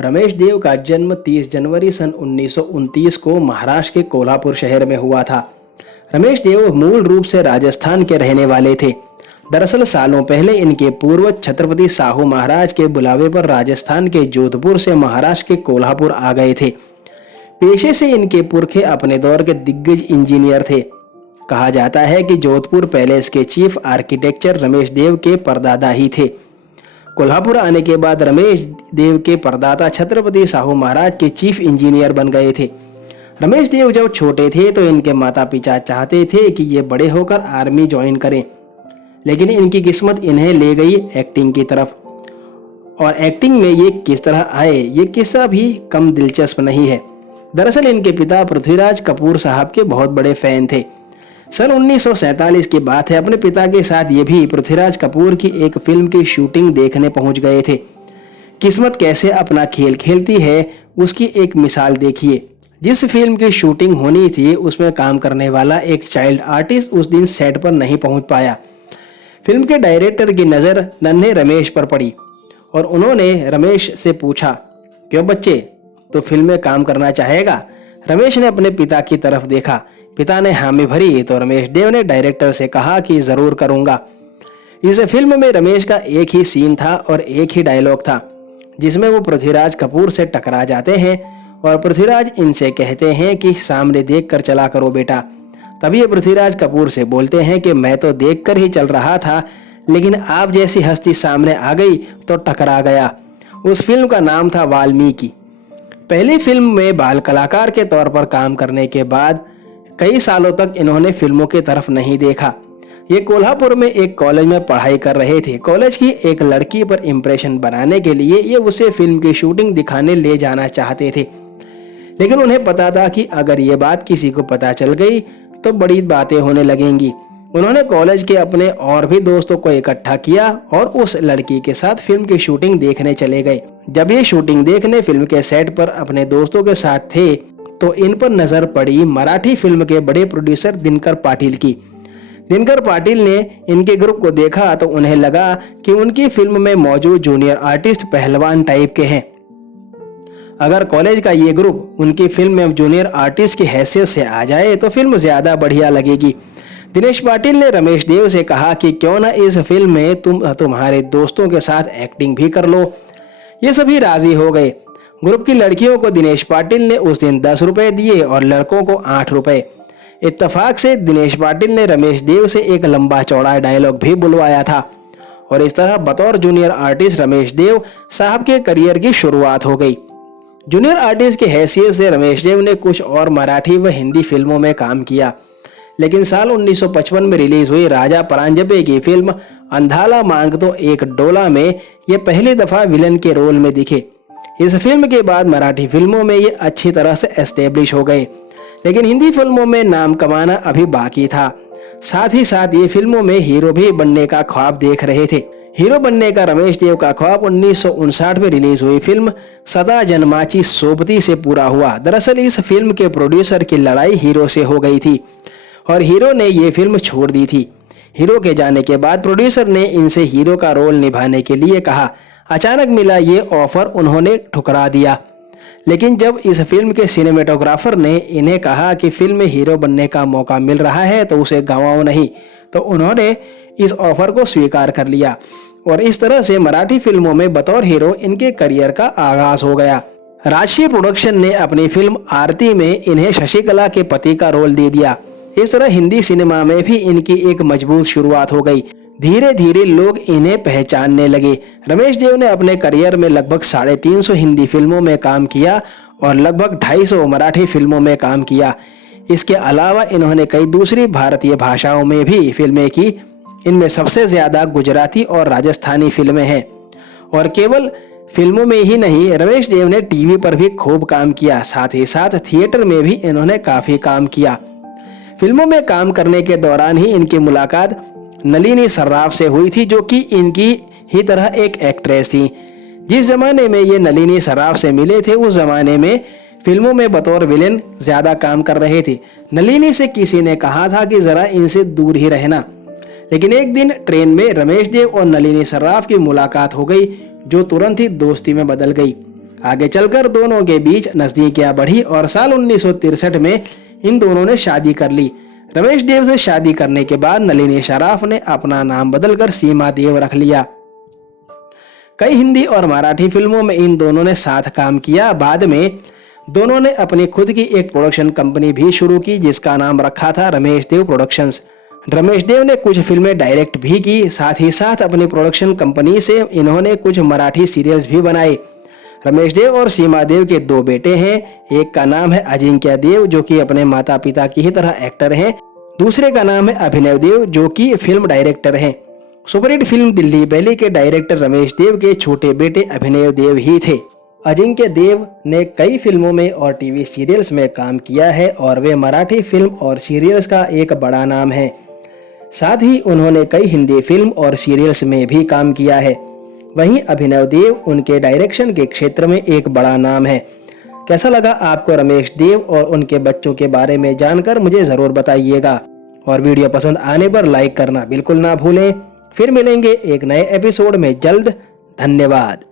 रमेश देव का जन्म 30 जनवरी सन 1929 को महाराष्ट्र के कोल्हापुर शहर में हुआ था। रमेश देव मूल रूप से राजस्थान के रहने वाले थे। दरअसल सालों पहले इनके पूर्वज छत्रपति साहू महाराज के बुलावे पर राजस्थान के जोधपुर से महाराष्ट्र के कोल्हापुर आ गए थे। पेशे से इनके पुरखे अपने दौर के दिग्गज इंजीनियर थे। कहा जाता है कि जोधपुर पैलेस के चीफ आर्किटेक्चर रमेश देव के परदादा ही थे। कोल्हापुर आने के बाद रमेश देव के परदादा छत्रपति साहू महाराज के चीफ इंजीनियर बन गए थे। रमेश देव जब छोटे थे तो इनके माता पिता चाहते थे कि ये बड़े होकर आर्मी ज्वाइन करें, लेकिन इनकी किस्मत इन्हें ले गई एक्टिंग की तरफ। और एक्टिंग में ये किस तरह आए, ये किस्सा भी कम दिलचस्प नहीं है। दरअसल इनके पिता पृथ्वीराज कपूर साहब के बहुत बड़े फैन थे। सन 1947 की बात है। अपने पिता के साथ ये भी पृथ्वीराज कपूर की एक फिल्म की शूटिंग देखने पहुंच गए थे। किस्मत कैसे अपना खेल खेलती है उसकी एक मिसाल देखिए। जिस फिल्म की शूटिंग होनी थी उसमें काम करने वाला एक चाइल्ड आर्टिस्ट उस दिन सेट पर नहीं पहुंच पाया। फिल्म के डायरेक्टर की नज़र नन्हे रमेश पर पड़ी और उन्होंने रमेश से पूछा, क्यों बच्चे, तो फिल्म में काम करना चाहेगा? रमेश ने अपने पिता की तरफ देखा। पिता ने हामी भरी तो रमेश देव ने डायरेक्टर से कहा कि जरूर करूंगा। इस फिल्म में रमेश का एक ही सीन था और एक ही डायलॉग था, जिसमें वो पृथ्वीराज कपूर से टकरा जाते हैं और पृथ्वीराज इनसे कहते हैं कि सामने देखकर चला करो बेटा। तभी ये पृथ्वीराज कपूर से बोलते हैं कि मैं तो देखकर ही चल रहा था, लेकिन आप जैसी हस्ती सामने आ गई तो टकरा गया। उस फिल्म का नाम था वाल्मीकि। पहली फिल्म में बाल कलाकार के तौर पर काम करने के बाद कई सालों तक इन्होंने फिल्मों की तरफ नहीं देखा। ये कोल्हापुर में एक कॉलेज में पढ़ाई कर रहे थे। कॉलेज की एक लड़की पर इम्प्रेशन बनाने के लिए ये उसे फिल्म की शूटिंग दिखाने ले जाना चाहते थे, लेकिन उन्हें पता था कि अगर ये बात किसी को पता चल गई तो बड़ी बातें होने लगेंगी। उन्होंने कॉलेज के अपने और भी दोस्तों को इकट्ठा किया और उस लड़की के साथ फिल्म की शूटिंग देखने चले गए। जब ये शूटिंग देखने फिल्म के सेट पर अपने दोस्तों के साथ थे तो इन पर नजर पड़ी मराठी फिल्म के बड़े प्रोड्यूसर दिनकर पाटिल की। दिनकर पाटिल ने इनके ग्रुप को देखा तो उन्हें लगा कि उनकी फिल्म में मौजूद जूनियर आर्टिस्ट पहलवान टाइप के हैं। अगर कॉलेज का ये ग्रुप उनकी फिल्म में जूनियर आर्टिस्ट की हैसियत से आ जाए तो फिल्म ज्यादा बढ़िया लगेगी। दिनेश पाटिल ने रमेश देव से कहा कि क्यों ना इस फिल्म में तुम्हारे दोस्तों के साथ एक्टिंग भी कर लो। ये सभी राजी हो गए। ग्रुप की लड़कियों को दिनेश पाटिल ने उस दिन 10 रुपए दिए और लड़कों को 8 रुपए। इत्तेफाक से दिनेश पाटिल ने रमेश देव से एक लंबा चौड़ा डायलॉग भी बुलवाया था और इस तरह बतौर जूनियर आर्टिस्ट रमेश देव साहब के करियर की शुरुआत हो गई। जूनियर आर्टिस्ट की हैसियत से रमेश देव ने कुछ और मराठी व हिंदी फिल्मों में काम किया, लेकिन साल 1955 में रिलीज हुई राजा परांजपे की फिल्म अंधाला मांग तो एक डोला में ये पहली दफा विलन के रोल में दिखे। इस फिल्म के बाद मराठी फिल्मों में ये अच्छी तरह से एस्टेब्लिश हो गए, लेकिन हिंदी फिल्मों में नाम कमाना अभी बाकी था। साथ ही साथ ये फिल्मों में हीरो भी बनने का ख्वाब देख रहे थे। हीरो बनने का रमेश देव का ख्वाब 1959 में रिलीज हुई फिल्म सदा जन्माची सोबती से पूरा हुआ। दरअसल इस फिल्म के प्रोड्यूसर की लड़ाई हीरो से हो गई थी और हीरो ने ये फिल्म छोड़ दी थी। हीरो के जाने के बाद प्रोड्यूसर ने इनसे हीरो का रोल निभाने के लिए कहा। अचानक मिला ये ऑफर उन्होंने ठुकरा दिया, लेकिन जब इस फिल्म के सिनेमेटोग्राफर ने इन्हें कहा कि फिल्म में हीरो बनने का मौका मिल रहा है तो उसे गंवाओ नहीं, तो उन्होंने इस ऑफर को स्वीकार कर लिया और इस तरह से मराठी फिल्मों में बतौर हीरो इनके करियर का आगाज हो गया। राजश्री प्रोडक्शन ने अपनी फिल्म आरती में इन्हें शशिकला के पति का रोल दे दिया। इस तरह हिंदी सिनेमा में भी इनकी एक मजबूत शुरुआत हो गई। धीरे धीरे लोग इन्हें पहचानने लगे। रमेश देव ने अपने करियर में लगभग 350 हिंदी फिल्मों में काम किया और लगभग 250 मराठी फिल्मों में काम किया। इसके अलावा इन्होंने कई दूसरी भारतीय भाषाओं में भी फिल्में की। इनमें सबसे ज्यादा गुजराती और राजस्थानी फिल्में हैं। और केवल फिल्मों में ही नहीं, रमेश देव ने टीवी पर भी खूब काम किया। साथ ही साथ थिएटर में भी इन्होंने काफी काम किया। फिल्मों में काम करने के दौरान ही इनकी मुलाकात नलिनी सर्राफ से हुई थी, जो कि इनकी ही तरह एक एक्ट्रेस थी। जिस जमाने में ये नलिनी सर्राफ से मिले थे उस जमाने में फिल्मों में बतौर विलेन ज्यादा काम कर रहे थे। नलिनी से किसी ने कहा था कि जरा इनसे दूर ही रहना, लेकिन एक दिन ट्रेन में रमेश देव और नलिनी सर्राफ की मुलाकात हो गई, जो तुरंत ही दोस्ती में बदल गई। आगे चलकर दोनों के बीच नजदीकियां बढ़ी और साल 1963 में इन दोनों ने शादी कर ली। रमेश देव से शादी करने के बाद नलिनी शराफ ने अपना नाम बदलकर सीमा देव रख लिया। कई हिंदी और मराठी फिल्मों में इन दोनों ने साथ काम किया। बाद में दोनों ने अपनी खुद की एक प्रोडक्शन कंपनी भी शुरू की जिसका नाम रखा था रमेश देव प्रोडक्शंस। रमेश देव ने कुछ फिल्में डायरेक्ट भी की। साथ ही साथ अपनी प्रोडक्शन कंपनी से इन्होंने कुछ मराठी सीरियल्स भी बनाए। रमेश देव और सीमा देव के 2 बेटे हैं। एक का नाम है अजिंक्य देव जो कि अपने माता पिता की ही तरह एक्टर हैं। दूसरे का नाम है अभिनव देव जो कि फिल्म डायरेक्टर हैं। सुपरहिट फिल्म दिल्ली बैली के डायरेक्टर रमेश देव के छोटे बेटे अभिनव देव ही थे। अजिंक्य देव ने कई फिल्मों में और टीवी सीरियल्स में काम किया है और वे मराठी फिल्म और सीरियल्स का एक बड़ा नाम है। साथ ही उन्होंने कई हिंदी फिल्म और सीरियल्स में भी काम किया है। वहीं अभिनव देव उनके डायरेक्शन के क्षेत्र में एक बड़ा नाम है। कैसा लगा आपको रमेश देव और उनके बच्चों के बारे में जानकर मुझे जरूर बताइएगा और वीडियो पसंद आने पर लाइक करना बिल्कुल ना भूलें। फिर मिलेंगे एक नए एपिसोड में जल्द। धन्यवाद।